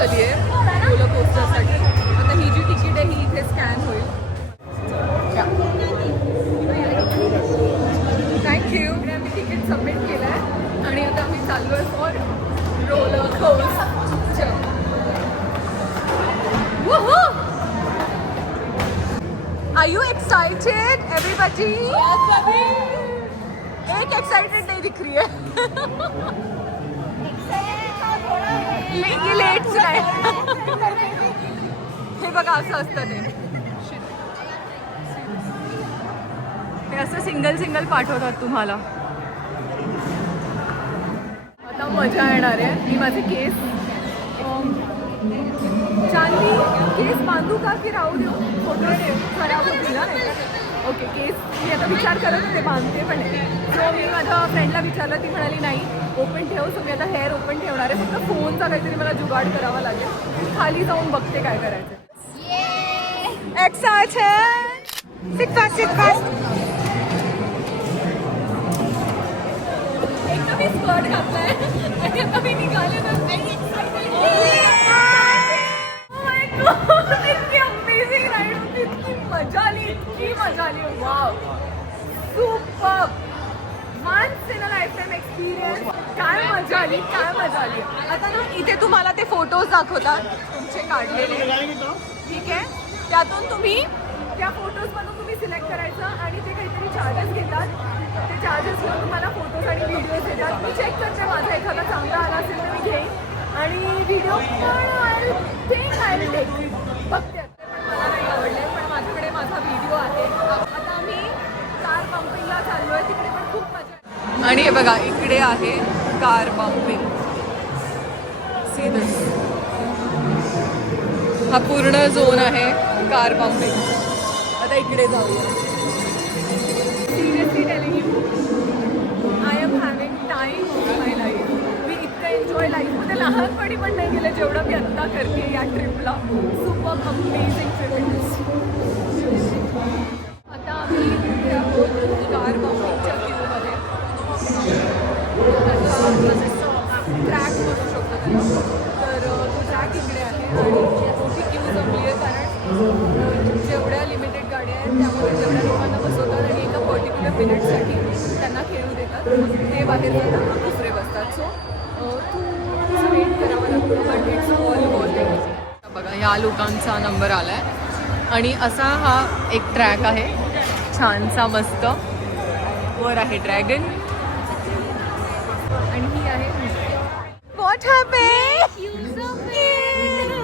झाली आहे रोलर कोस्टरसाठी. आता ही जी तिकीट आहे ही इथे स्कॅन होईल. थँक्यू. आम्ही तिकीट सबमिट केलं आहे आणि आता आम्ही चाललो आहे for roller coaster. Are you excited, everybody? Yes, baby. एक एक्साइटेड नहीं दिख रही है. ये लेट आहे. हे बघा असं असतं ते. हे असं सिंगल पाठवतात तुम्हाला. आता मजा येणार आहे. मी माझे केस चांदी केस बांधू का की राहू देऊ? फोटो खराब होतील ना. ओके, केस मी आता विचार करत होते बांधते पण सो मी माझ्या फ्रेंडला विचारलं. ती म्हणाली नाही ओपन ठेव. सो मी आता हेअर ओपन ठेवणार आहे. फक्त फोनचा काहीतरी मला जुगाड करावा लागेल. खाली जाऊन बघते काय करायचं. Sit fast. एकदा मी स्कर्ट घातलाय आणि आता मी निघाले ना. इतकी अमेझिंग राईड होती. इतकी मजा आली. Wow, super. Once in a lifetime experience. काय मजा आली. आता ना इथे तुम्हाला ते फोटोज दाखवतात तुमचे काढलेले. ठीक आहे, त्यातून तुम्ही त्या फोटोजमधून तुम्ही सिलेक्ट करायचं आणि ते काहीतरी चार्जेस घेतात. ते चार्जेस घेऊन तुम्हाला फोटोज आणि व्हिडिओज देतात. मी चेक करते माझा एखादा चांगला आला असेल तर मी घेईन आणि व्हिडिओ पण बघते. पण मला नाही आवडले पण माझ्याकडे माझा व्हिडिओ आहे. आता आम्ही कार पंपिंगला चाललो आहे. तिकडे पण खूप मजा. आणि हे बघा इकडे आहे कार पंपिंग. See this. हा पूर्ण झोन आहे कार पंपिंग. आता इकडे जाऊया. Seriously telling you, I am having time of my life. मी इतकं एन्जॉय लाईफमध्ये लहानपणी पण नाही गेलं जेवढं मी आत्ता करते या ट्रिपला. Super amazing trip. आता आम्ही कार पंपिंगच्या क्यूमध्ये ट्रॅक बनवू शकतो त्याला. तर तो ट्रॅक इकडे आहे आणि मोठी क्यू जमली आहे कारण जेवढ्या लिमिटेड गाड्या आहेत त्यामध्ये जेवढ्या लोकांना बसवतात आणि एका पर्टिक्युलर मिनिटसाठी त्यांना खेळू देतात. ते बाहेर जातात दुसरे बसतात. सो थोडंसं वेट करावं लागतं but it's all worth it. बघा ह्या लोकांचा नंबर आला आहे आणि असा हा एक ट्रॅक आहे छानसा मस्त. वर आहे ड्रॅगन आणि ही आहे What happened?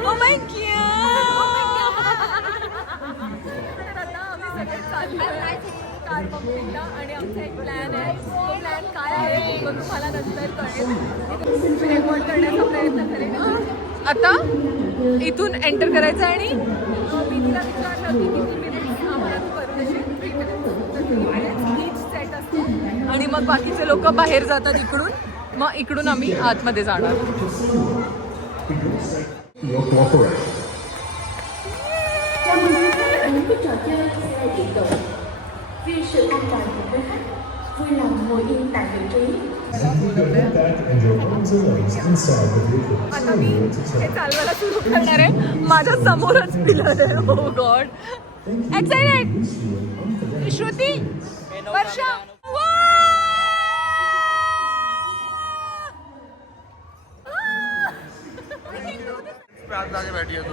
Oh my car पंपिंगला आणि आमचा एक प्लॅन आहे. तो प्लॅन काय आहे तो तुम्हाला नंतर कळेल. रेकॉर्ड करण्याचा प्रयत्न करेन. आता इथून एंटर करायचं आणि मी तिला विचारलं की किती मिनिट्स आम्हाला तू करू देशील. 3 मिनिट्स. तर 3 मिनिट्स हीच सेट असतो आणि मग बाकीचे लोक बाहेर जातात इकडून. मग इकडून आम्ही आतमध्ये जाणार. आता मी हे चालवायला सुरू करणार आहे. माझ्या समोरच पिलर आहे. ओ गॉड, एक्साइटेड. श्रुती, वर्षा,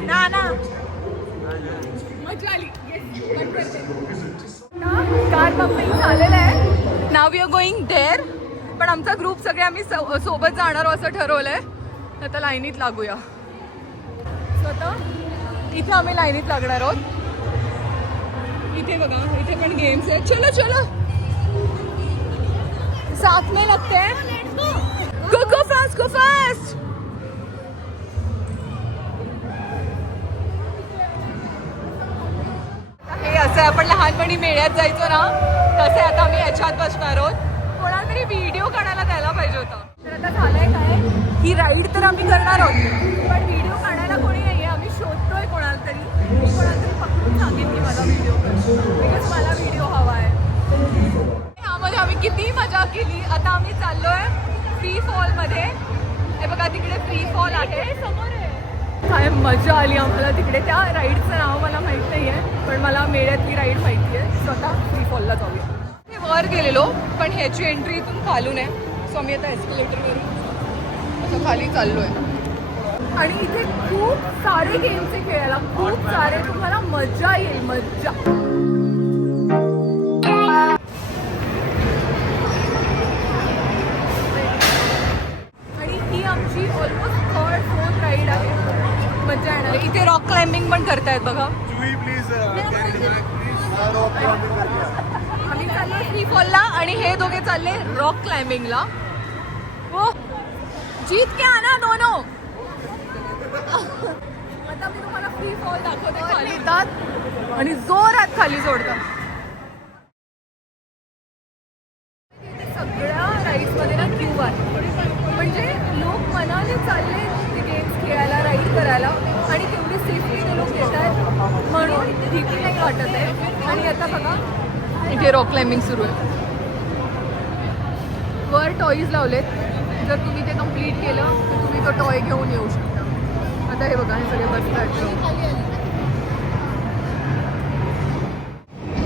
ना मजा आली. कार पंपिंग झालेलं आहे. Now we R going there. पण आमचा ग्रुप सगळे आम्ही सोबत जाणार असं ठरवलंय. आता लाईनीत लागूया. स्वतः इथे आम्ही लाईनीत लागणार आहोत. इथे बघा इथे पण गेम्स आहेत. चलो चलो साथ में लगते हैं. गो फास्ट. हे असं आपण लहानपणी मेळ्यात जायचो ना तसे आता आम्ही याच्यात बसणार आहोत. कोणाला तरी व्हिडिओ काढायला द्यायला पाहिजे होता. तर आता झालंय काय, ही राईड तर आम्ही करणार आहोत पण व्हिडिओ काढायला कोणी नाही आहे. आम्ही शोधतोय कोणाला तरी पकडून सांगेन की माझा व्हिडिओ बिकॉज मला व्हिडिओ हवा आहे. यामध्ये आम्ही किती मजा केली. आता आम्ही चाललोय फ्री फॉलमध्ये. हे बघा तिकडे फ्री फॉल आहे समोर आहे. काय मजा आली आम्हाला तिकडे. त्या राईडचं नाव मला माहीत नाही आहे, पण मला मेळ्यातली राईड माहिती आहे. स्वतः फ्री फॉलला जाऊया. मी वर गेलेलो, पण ह्याची एंट्री इथून खालून आहे. सो आम्ही आता एस्केलेटरवरून असं खाली चाललो आहे. आणि इथे खूप सारे गेम्स आहे खेळायला, खूप सारे. तुम्हाला मजा येईल, मजा. आणि ही आमची ऑलमोस्ट 3rd-4th राईड आहे. मजा येणार. इथे रॉक क्लाइम्बिंग पण करतायत बघा. आम्ही चाललो फ्री फॉलला आणि हे दोघे चालले रॉक क्लाइम्बिंगला. हो, जीत के आना दोनों. आता मी तुम्हाला फ्री फॉल दाखवते. खाली येतात आणि जोरात खाली सोडतात. सगळ्या राईड्समध्ये ना क्यू आहे. म्हणजे लोक मनाने चालले ते गेम्स खेळायला, राईड करायला. आणि तेवढी सेफ्टी ते लोक येत आहेत म्हणून भीती नाही वाटत आहे. आणि आता बघा इथे रॉक क्लाइम्बिंग सुरू आहे. वर टॉईज लावलेत. जर तुम्ही ते कम्प्लीट केलं तर तुम्ही तो टॉय घेऊन येऊ शकता. आता हे बघा, हे सगळे बसतात.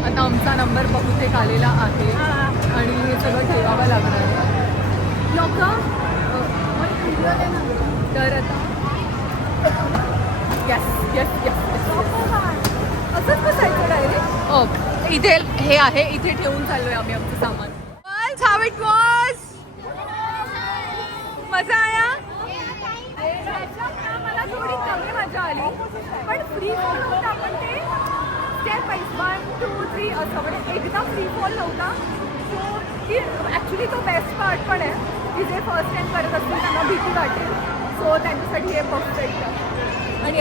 आता आमचा नंबर बहुतेक आलेला आहे आणि हे सगळं ठेवावं लागणार आहे. लोक तर आता यस यस यस असंच बसायचं डायरेक्ट. ओ, इथे हे आहे, इथे ठेवून चाललोय आम्ही आमचं सामान. How it was? मजा आया? मला थोडी कमी मजा आली, पण फ्री फॉल होता. आपण ते स्टेप वाईज 1, 2, 3 असं म्हणजे एकदा फ्री फॉल नव्हता. सो की ॲक्च्युली तो बेस्ट पार्ट पण आहे की जे फर्स्ट टाइम करत असतील त्यांना भीती वाटेल. सो त्यांच्यासाठी हे परफेक्ट आहे. आणि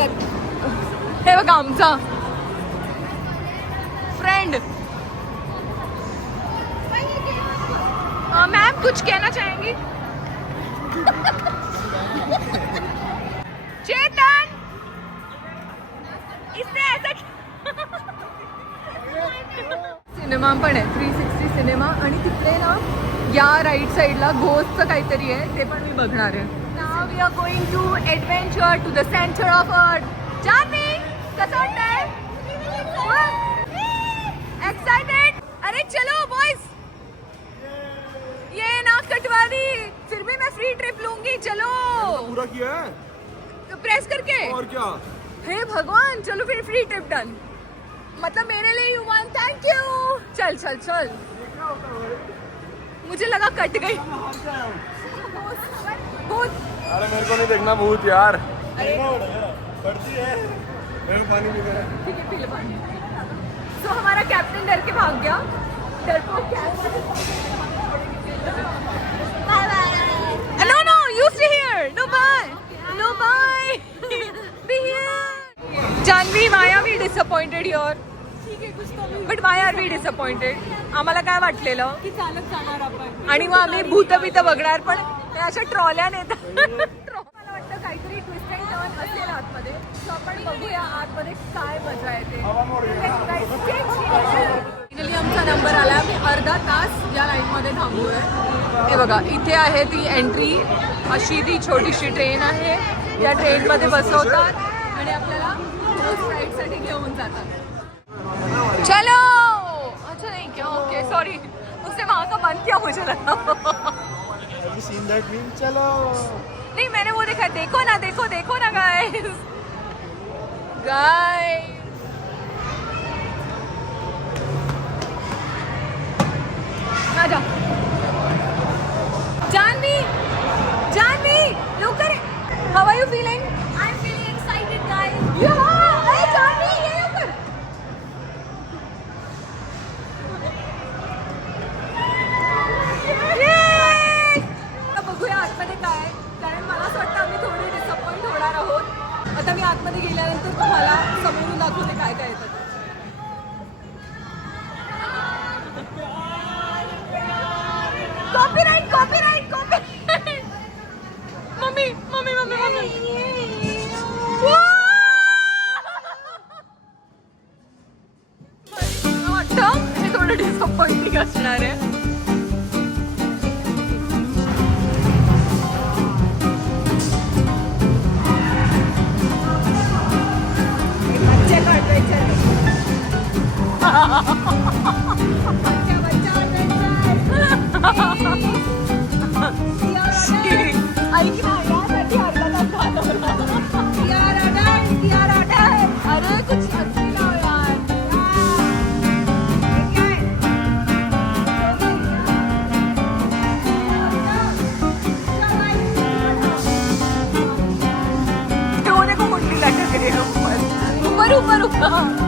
हे बघा आमचा फ्रेंड. मैम कुछ कहना चाहेंगी? चेतन इसने ऐसा सिनेमा पण आहे, 360 सिनेमा. आणि तिकडे ना या राईट साईडला घोस्टचं काहीतरी आहे, ते पण मी बघणार आहे. Now we are going to adventure to the centre of earth. Jahnavi कसं वाटतंय? एक्साइटेड? अरे चलो बॉयज, ये ना कटवा दी, फिर भी मैं फ्री ट्रिप लूंगी. चलो पूरा किया है तो प्रेस करके. और क्या? हे भगवान, चलो फिर फ्री ट्रिप डन. मतलब मेरे लिए यू वन. Thank you. चल चल चल. मुझे लगा कट गई. बहुत. अरे मेरे को नहीं देखना भूत यार. पड़ती है. मेरे को पानी भी दे. ठीक है, पी ले पानी. तो हमारा कैप्टन डर के भाग गया. डरपोक captain. No, no, you stay here. No, bye. No, bye. Be here. Janvi, why are we disappointed here? But why are we disappointed? आम्हाला काय वाटलेलं की चालत जाणार आपण आणि मग आम्ही भूतबीत बघणार, पण अशा ट्रॉल्या नेतात. मला वाटतं काहीतरी ट्विस्ट अँड टर्न असेल आतमध्ये. सो आपण बघूया आतमध्ये काय मजा येते. फायनली आमचा नंबर आला. आम्ही अर्धा तास या लाईनमध्ये थांबलोय. हे बघा, इथे आहे ती एंट्री. अशी ती छोटीशी ट्रेन आहे. या ट्रेनमध्ये बसवतात आणि आपल्याला होर्स राईडसाठी घेऊन जातात. चलो. अच्छा नहीं क्या? ओके सॉरी, उसने वहाँ का बंद किया मुझे लगा. चलो. नहीं, मैंने वो देखा. देखो ना, देखो देखो ना गाइस. गाइस आ जाओ. Janvi, Janvi, look at it. How are you feeling? I'm feeling excited, guys. Yeah. Hey Janvi, ये look at. Yay! आता बघूया आतमध्ये काय आहे. कारण मला असं वाटतं आम्ही थोडे डिसअपॉइंट होणार आहोत. आता मी आतमध्ये गेल्यानंतर तुम्हाला समोरून दाखवते काय काय येतं. Copyright copyright copyright. Mummy mummy mummy mummy. मला वाटतं हे थोडं डिसअपॉइंटिंग असणार आहे. ऐक ना यासाठी अर्धा तास अरे कुछ हंसी लाओ यार देखो मुंडी लटक रही है ऊपर ऊपर ऊपर ऊपर